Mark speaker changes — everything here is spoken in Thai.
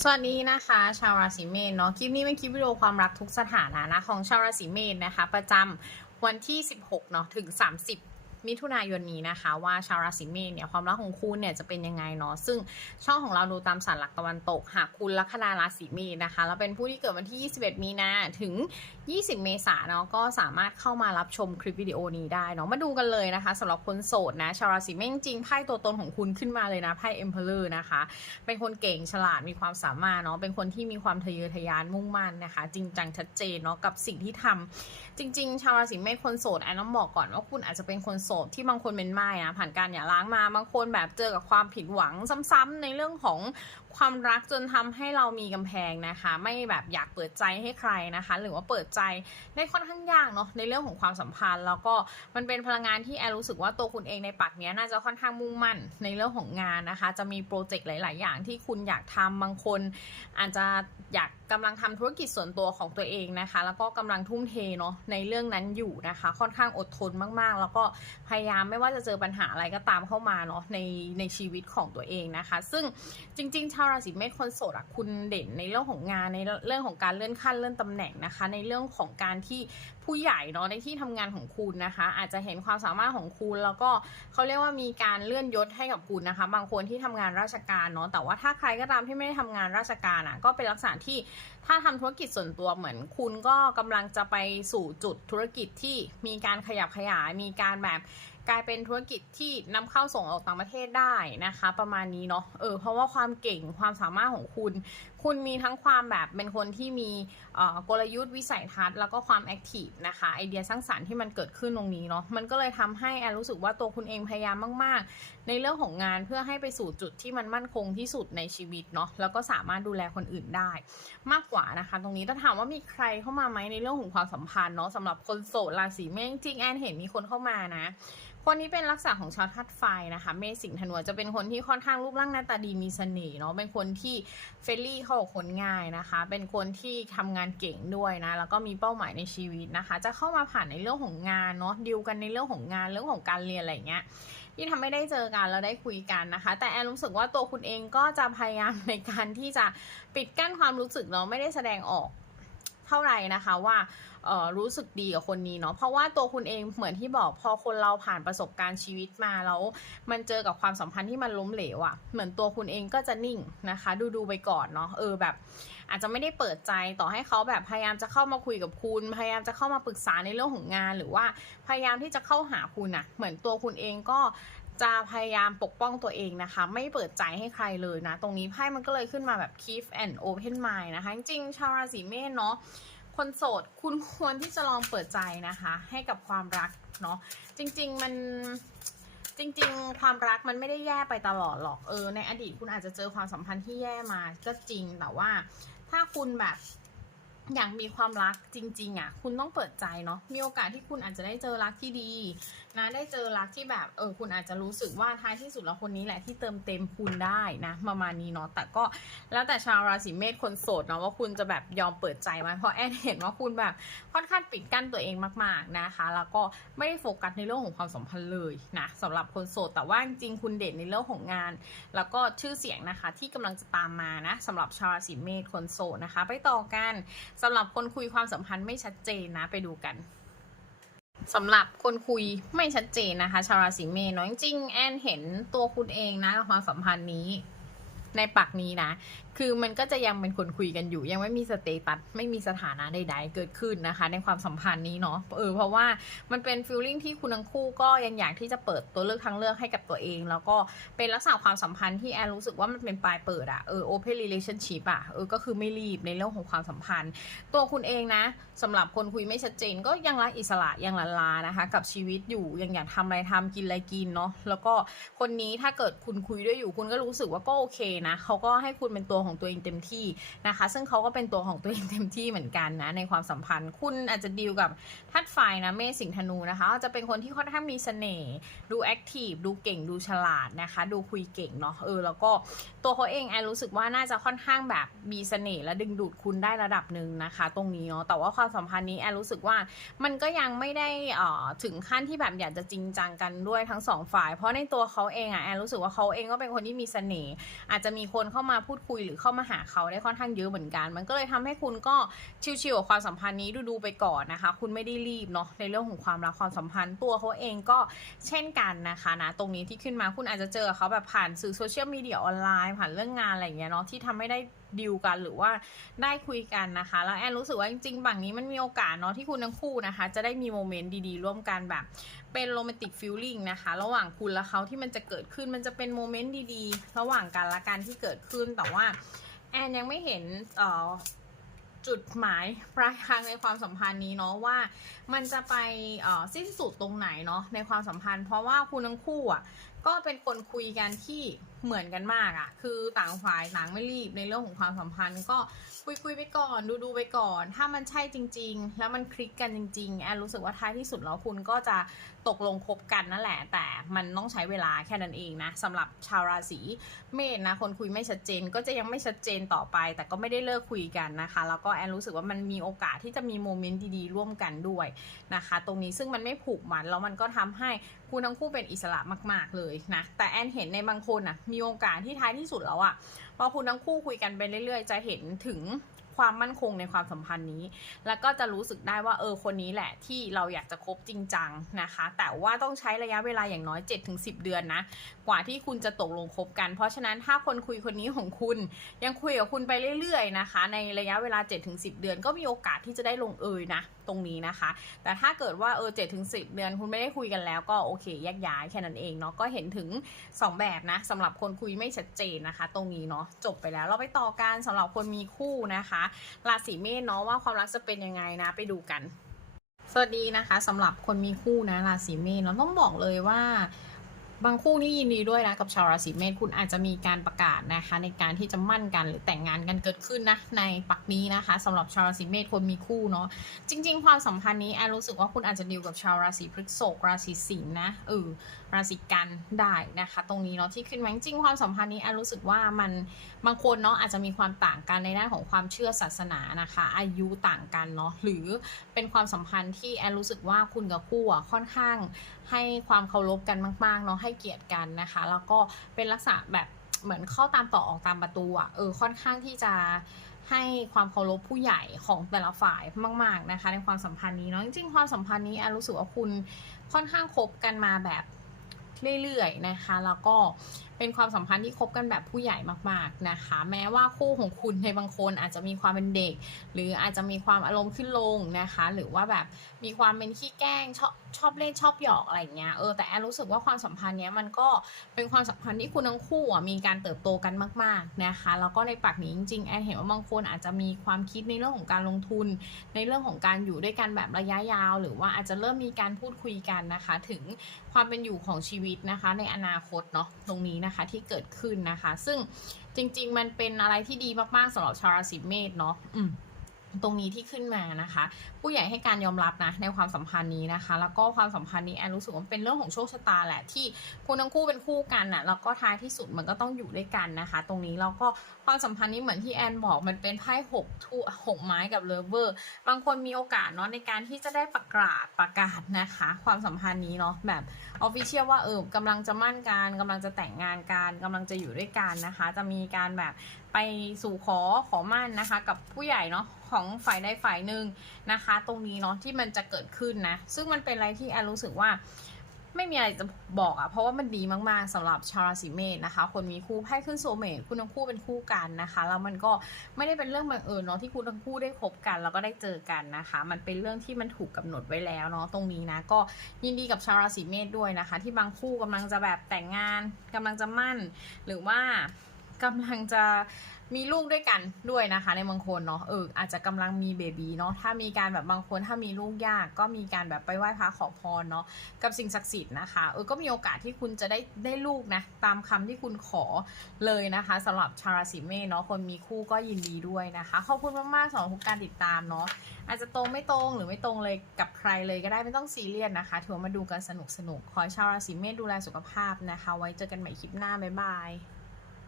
Speaker 1: สวัสดีนะคะ ชาวราศีเมษเนาะคลิปนี้เป็นคลิปวิดีโอความรักทุกสถานะนะของชาวราศีเมษนะคะ ประจำวันที่ 16เนาะถึง 30 มิถุนายนนี้นะคะ ว่าชาวราศีเมษเนี่ยความรักของคุณเนี่ยจะเป็นยังไงเนาะซึ่งช่องของเราดูตามสันหลักตะวันตก หากคุณลัคนาราศีเมษนะคะแล้วเป็นผู้ที่เกิดวันที่ 21 มีนาถึง 20 เมษายนเนาะก็สามารถเข้ามารับชมคลิปวิดีโอนี้ได้เนาะมาดูกันเลยนะคะสำหรับคนโสดนะชาวราศีเมษจริงไพ่ตัวตนของคุณขึ้นมาเลยนะไพ่ Emperor นะคะ เป็นคนเก่งฉลาดมีความสามารถเนาะเป็นคนที่มีความทะเยอทะยานมุ่งมั่นนะคะ จริงจังชัดเจนเนาะกับสิ่งที่ทำจริง ๆ ชาวราศีเมษคนโสดแอนต้องบอกก่อนว่าคุณอาจจะเป็นคนโสดที่บางคนเป็นไม้นะผ่านการหย่าร้างมาบางคนแบบเจอกับความผิดหวังซ้ำๆในเรื่องของความรักจนทำให้เรามีกำแพงนะคะ ไม่แบบอยากเปิดใจให้ใครนะคะ หรือว่าเปิดใจได้ค่อนข้างยากเนาะในเรื่องของความสัมพันธ์ แล้วก็มันเป็นพลังงานที่แอรู้สึกว่าตัวคุณเองในปักเนี้ยน่าจะค่อนข้างมุ่งมั่นในเรื่องของงานนะคะ จะมีโปรเจกต์หลาย ๆ อย่างที่คุณอยากทำบางคน อาจจะอยากกำลังทำธุรกิจส่วนตัวของตัวเองนะคะ แล้วก็กำลังทุ่มเทเนาะในเรื่องนั้นอยู่นะคะ ค่อนข้างอดทนมาก ๆ แล้วก็พยายามไม่ว่าจะเจอปัญหาอะไรก็ตามเข้ามาเนาะในในชีวิตของตัวเองนะคะ ซึ่งจริงๆชาวราศีเมษคนโสดอะคุณเด่นในเรื่องของงานในเรื่องของการเลื่อนขั้นเลื่อนตำแหน่งนะคะ ในเรื่องของการที่ผู้ใหญ่เนาะในที่ทำงานของคุณนะคะ อาจจะเห็นความสามารถของคุณแล้วก็เขาเรียกว่ามีการเลื่อนยศให้กับคุณนะคะ บางคนที่ทำงานราชการเนาะแต่ว่าถ้าใครก็ตามที่ไม่ได้ทำงานราชการอะก็เป็นลักษณะที่ถ้าทำธุรกิจส่วนตัวเหมือนคุณก็กำลังจะไปสู่จุดธุรกิจที่มีการขยับขยายมีการแบบ กลายเป็นธุรกิจที่นำเข้าส่งออกต่างประเทศได้นะคะ ประมาณนี้เนาะเออเพราะว่าความเก่งความสามารถของคุณ คุณมีทั้งความแบบเป็นคนที่มีกลยุทธ์วิสัยทัศน์แล้วก็ความแอคทีฟนะคะไอเดียสร้างสรรค์ที่มันเกิดขึ้นตรงนี้เนาะมันก็เลยทำให้แอนรู้สึกว่าตัวคุณเองพยายามมาก ๆ ในเรื่องของงานเพื่อให้ไปสู่จุดที่มันมั่นคงที่สุดในชีวิตเนาะแล้วก็สามารถดูแลคนอื่นได้ มากกว่านะคะ ตรงนี้ถ้าถามว่ามีใครเข้ามาไหมในเรื่องของความสัมพันธ์เนาะสำหรับคนโสดราศีเมษจริงแอนเห็นมีคนเข้ามานะ คนนี้เป็นลักษณะของชาวธาตุไฟนะคะ เมษสิงห์ธนูจะเป็นคนที่ค่อนข้างรูปร่างหน้าตาดีมีเสน่ห์เนาะเป็นคนที่เฟรลี่เข้าคนง่ายนะคะ เป็นคนที่ทำงานเก่งด้วยนะแล้วก็มีเป้าหมายในชีวิตนะคะ จะเข้ามาผ่านในเรื่องของงานเนาะดิวกันในเรื่องของงานเรื่องของการเรียนอะไรเงี้ยที่ทำให้ได้เจอกันแล้วได้คุยกันนะคะ แต่แอนรู้สึกว่าตัวคุณเองก็จะพยายามในการที่จะปิดกั้นความรู้สึกเนาะไม่ได้แสดงออก เท่าไหร่นะคะว่าเออรู้สึกดีกับคนนี้เนาะเพราะว่าตัวคุณเองเหมือนที่บอกพอคนเราผ่านประสบการณ์ชีวิตมาแล้ว มันเจอกับความสัมพันธ์ที่มันล้มเหลวอะ่ะเหมือนตัวคุณเองก็จะนิ่งนะคะ ดูดูไปก่อนเนาะเออแบบ อาจจะไม่ได้เปิดใจต่อให้เขาแบบพยายามจะเข้ามาคุยกับคุณ พยายามจะเข้ามาปรึกษาในเรื่องของงาน หรือว่าพยายามที่จะเข้าหาคุณอะเหมือนตัวคุณเองก็ จะพยายามปกป้องตัวเองนะคะ ไม่เปิดใจให้ใครเลยนะ ตรงนี้ไพ่มันก็เลยขึ้นมาแบบ keep and open mind นะคะ จริงชาวราศีเมษเนาะคนโสดคุณควรที่จะลองเปิดใจนะคะ ให้กับความรักเนาะจริง ๆ มันจริง ๆ ความรักมันไม่ได้แย่ไปตลอดหรอกเออ ในอดีตคุณอาจจะเจอความสัมพันธ์ที่แย่มาก็จริงแต่ว่าถ้าคุณแบบ อยากมีความรักจริง ๆอะ คุณต้องเปิดใจเนาะมีโอกาสที่คุณอาจจะได้เจอรักที่ดี นะได้เจอรักที่แบบเออคุณอาจจะรู้สึกว่าท้ายที่สุดแล้วคนนี้แหละที่เติมเต็มคุณได้นะประมาณนี้เนาะแต่ก็แล้วแต่ชาวราศีเมษคนโสดเนาะว่าคุณจะแบบยอมเปิดใจไหมเพราะแอนเห็นว่าคุณแบบค่อนข้างปิดกั้นตัวเองมากๆนะคะ แล้วก็ไม่ได้โฟกัสในเรื่องของความสัมพันธ์เลยนะสำหรับคนโสดแต่ว่าจริงๆคุณเด่นในเรื่องของงาน แล้วก็ชื่อเสียงนะคะที่กำลังจะตามมานะสำหรับชาวราศีเมษคนโสดนะคะ ไปต่อกันสำหรับคนคุยความสัมพันธ์ไม่ชัดเจนนะไปดูกันสำหรับคนคุยไม่ชัดเจนนะคะ ชาวราศีเมษเนาะจริงแอนเห็นตัวคุณเองนะความสัมพันธ์นี้ ในปักนี้นะ คือมันก็จะยังเป็นคนคุยกันอยู่ ยังไม่มีสเตตัสไม่มีสถานะใดๆเกิดขึ้นนะคะ ในความสัมพันธ์นี้เนาะเออเพราะว่ามันเป็นฟีลลิ่งที่คุณทั้งคู่ก็ยังอยากที่จะเปิดตัวเลือกทางเลือกให้กับตัวเอง แล้วก็เป็นลักษณะความสัมพันธ์ที่แอนรู้สึกว่ามันเป็นปลายเปิดอะเออ open relationship อะเออก็คือไม่รีบในเรื่องของความสัมพันธ์ ตัวคุณเองนะสำหรับคนคุยไม่ชัดเจน ก็ยังรักอิสระยังละลานะคะ กับชีวิตอยู่ยังอยากทำอะไรทำกินอะไรกินเนาะแล้วก็คนนี้ถ้าเกิดคุณคุยด้วยอยู่คุณก็รู้สึกว่าก็โอเคนะเขาก็ให้คุณเป็นตัวของตัวเองเต็มที่นะคะ ซึ่งเขาก็เป็นตัวของตัวเองเต็มที่เหมือนกันนะในความสัมพันธ์ คุณอาจจะดีลกับทัดไฟนะเมษสิงห์ธนูนะคะจะเป็นคนที่ค่อนข้างมีเสน่ห์ดูแอคทีฟดูเก่งดูฉลาดนะคะ ดูคุยเก่งเนาะเออแล้วก็ตัวเขาเองแอนรู้สึกว่าน่าจะค่อนข้างแบบมีเสน่ห์และดึงดูดคุณได้ระดับหนึ่งนะคะ ตรงนี้เนาะแต่ว่าความสัมพันธ์นี้แอนรู้สึกว่ามันก็ยังไม่ได้อ่อถึงขั้นที่แบบอยากจะจริงจังกันด้วยทั้งสองฝ่าย เพราะในตัวเขาเองอะแอนรู้สึกว่าเขาเองก็เป็นคนที่มีเสน่ห์อาจจะมีคนเข้ามาพูดคุยหรือเข้ามาหาเขาได้ค่อนข้างเยอะเหมือนกัน มันก็เลยทำให้คุณก็ชิวๆกับความสัมพันธ์นี้ดูๆไปก่อนนะคะ คุณไม่ได้รีบเนาะในเรื่องของความรักความสัมพันธ์ตัวเขาเองก็เช่นกันนะคะนะตรงนี้ที่ขึ้นมาคุณอาจจะเจอเขาแบบผ่านสื่อโซเชียลมีเดียออนไลน์ผ่านเรื่องงานอะไรอย่างเงี้ยเนาะที่ทำให้ได้ ดิวกันหรือว่าได้คุยกันนะคะ แล้วแอนรู้สึกว่าจริงๆ ฝั่งนี้มันมีโอกาสเนาะที่คุณทั้งคู่นะคะ จะได้มีโมเมนต์ดีๆ ร่วมกันแบบเป็นโรแมนติกฟิลลิ่งนะคะ ระหว่างคุณและเขาที่มันจะเกิดขึ้นมันจะเป็นโมเมนต์ดีๆ ระหว่างกันละกันที่เกิดขึ้นแต่ว่าแอนยังไม่เห็นเอ่อจุดหมายปลายทางในความสัมพันธ์นี้เนาะว่ามันจะไปสิ้นสุดตรงไหนเนาะในความสัมพันธ์ เพราะว่าคุณทั้งคู่อะ ก็เป็นคนคุยกันที่เหมือนกันมากอะ่ะ คือต่างฝ่ายต่างไม่รีบในเรื่องของความสัมพันธ์ ก็คุยคุยไปก่อน ดูดูไปก่อน ถ้ามันใช่จริง ๆ แล้วมันคลิกกันจริง ๆ แอนรู้สึกว่าท้ายที่สุดแล้วคุณก็จะตกลงคบกันนั่นแหละ แต่มันต้องใช้เวลาแค่นั้นเองนะสำหรับชาวราศีเมษนะ คนคุยไม่ชัดเจนก็จะยังไม่ชัดเจนต่อไป แต่ก็ไม่ได้เลิกคุยกันนะคะ แล้วก็แอนรู้สึกว่ามันมีโอกาสที่จะมีโมเมนต์ดีๆร่วมกันด้วยนะคะ ตรงนี้ซึ่งมันไม่ผูกมัดแล้วมันก็ทำให้ คุณทั้งคู่เป็นอิสระมาก ๆเลยนะแต่แอนเห็นในบางคนอะมีโอกาสที่ท้ายที่สุดแล้วอะพอคุณทั้งคู่คุยกันไปเรื่อยๆ จะเห็นถึง ความมั่นคงในความสัมพันธ์นี้ แล้วก็จะรู้สึกได้ว่าเออคนนี้แหละที่เราอยากจะคบจริงจังนะคะ แต่ว่าต้องใช้ระยะเวลาอย่างน้อย 7-10 เดือนนะ กว่าที่คุณจะตกลงคบกัน เพราะฉะนั้นถ้าคนคุยคนนี้ของคุณยังคุยกับคุณไปเรื่อยๆนะคะ ในระยะเวลา 7-10 เดือน ก็มีโอกาสที่จะได้ลงเอยนะ ตรงนี้นะคะ แต่ถ้าเกิดว่าเออ7-10 เดือนคุณไม่ได้คุยกันแล้วก็โอเคแยกย้ายแค่นั้นเองเนาะก็เห็นถึง 2 แบบนะสำหรับคนคุยไม่ชัดเจนนะคะ ตรงนี้เนาะจบไปแล้วเราไปต่อกันสำหรับคนมีคู่นะคะราศีเมษเนาะว่าความรักจะเป็นยังไงนะ ไปดูกัน สวัสดีนะคะสำหรับคนมีคู่นะราศีเมษเราต้องบอกเลยว่าบางคู่นี่ยินดีด้วยนะกับชาวราศีเมษคุณอาจจะมีการประกาศนะคะ ในการที่จะมั่นกันหรือแต่งงานกันเกิดขึ้นนะในปักนี้นะคะสำหรับชาวราศีเมษคนมีคู่เนาะจริง ๆ ความสัมพันธ์นี้แอนรู้สึกว่าคุณอาจจะดีลกับชาวราศีพฤษภราศีสิงห์นะเออ ราศีกันได้นะคะ ตรงนี้เนาะที่ขึ้นมาจริงความสัมพันธ์นี้แอนรู้สึกว่ามันบางคนเนาะอาจจะมีความต่างกันในด้านของความเชื่อศาสนานะคะ อายุต่างกันเนาะหรือเป็นความสัมพันธ์ที่แอนรู้สึกว่าคุณกับคู่อะค่อนข้างให้ความเคารพกันมากๆเนาะให้เกียรติกันนะคะ แล้วก็เป็นลักษณะแบบเหมือนเข้าตามต่อออกตามประตูอะเออค่อนข้างที่จะให้ความเคารพผู้ใหญ่ของแต่ละฝ่ายมาก ๆนะคะ ในความสัมพันธ์นี้เนาะจริงๆความสัมพันธ์นี้แอนรู้สึกว่าคุณค่อนข้างคบกันมาแบบ เรื่อยๆนะคะ แล้วก็เป็นความสัมพันธ์ที่คบกันแบบผู้ใหญ่มากๆนะคะ แม้ว่าคู่ของคุณในบางคนอาจจะมีความเป็นเด็ก หรืออาจจะมีความอารมณ์ขึ้นลงนะคะ หรือว่าแบบมีความเป็นขี้แกล้งชอบชอบเล่นชอบหยอกอะไรเงี้ยเออแต่แอนรู้สึกว่าความสัมพันธ์เนี้ยมันก็เป็นความสัมพันธ์ที่คุณทั้งคู่มีการเติบโตกันมาก ๆนะคะแล้วก็ในปากนี้จริงๆแอนเห็นว่าบางคนอาจจะมีความคิดในเรื่องของการลงทุน ในเรื่องของการอยู่ด้วยกันแบบระยะยาว หรือว่าอาจจะเริ่มมีการพูดคุยกันนะคะ ถึงความเป็นอยู่ของชีวิตนะคะ ในอนาคตเนาะตรงนี้นะคะที่เกิดขึ้นนะคะ ซึ่งจริง ๆ มันเป็นอะไรที่ดีมากๆสำหรับชาวราศีเมษเนาะอืม ตรงนี้ที่ขึ้นมานะคะ ผู้ใหญ่ให้การยอมรับนะในความสัมพันธ์นี้นะคะ แล้วก็ความสัมพันธ์นี้แอนรู้สึกว่าเป็นเรื่องของโชคชะตาแหละที่คุณทั้งคู่เป็นคู่กันน่ะแล้วก็ท้ายที่สุดมันก็ต้องอยู่ด้วยกันนะคะ ตรงนี้แล้วก็ความสัมพันธ์นี้เหมือนที่แอนบอกมันเป็นไพ่หกทูหกไม้กับเลเวอร์บางคนมีโอกาสเนาะในการที่จะได้ประกาศประกาศนะคะ ความสัมพันธ์นี้เนาะแบบออฟฟิเชียลว่าเออกำลังจะมั่นกันกำลังจะแต่งงานกันกำลังจะอยู่ด้วยกันนะคะ จะมีการแบบ ไปสู่ขอขอมั่นนะคะ กับผู้ใหญ่เนาะของฝ่ายใดฝ่ายหนึ่งนะคะ ตรงนี้เนาะที่มันจะเกิดขึ้นนะ ซึ่งมันเป็นอะไรที่แอนรู้สึกว่าไม่มีอะไรจะบอกอะเพราะว่ามันดีมากๆสำหรับชาวราศีเมษนะคะ คนมีคู่ไพ่ขึ้นโซเมตคุณทั้งคู่เป็นคู่กันนะคะ แล้วมันก็ไม่ได้เป็นเรื่องบังเอิญเนาะที่คุณทั้งคู่ได้คบกัน แล้วก็ได้เจอกันนะคะ มันเป็นเรื่องที่มันถูกกำหนดไว้แล้วเนาะตรงนี้นะ ก็ยินดีกับชาวราศีเมษด้วยนะคะ ที่บางคู่กำลังจะแบบแต่งงานกำลังจะมั่น หรือว่า กำลังจะมีลูกด้วยกันด้วยนะคะ ในบางคนเนาะเอออาจจะกำลังมีเบบีเนาะถ้ามีการแบบบางคนถ้ามีลูกยาก ก็มีการแบบไปไหว้พระขอพรเนาะกับสิ่งศักดิ์สิทธิ์นะคะเออก็มีโอกาสที่คุณจะได้ได้ลูกนะตามคำที่คุณขอเลยนะคะสำหรับชาวราศีเมษเนาะคนมีคู่ก็ยินดีด้วยนะคะขอบคุณมากๆสำหรับทุกการติดตามเนาะอาจจะตรงไม่ตรงหรือไม่ตรงเลยกับใครเลยก็ได้ไม่ต้องซีเรียสนะคะถือว่ามาดูกันสนุกๆขอให้ชาวราศีเมษดูแลสุขภาพนะคะ ไว้เจอกันใหม่คลิปหน้าบ๊ายบาย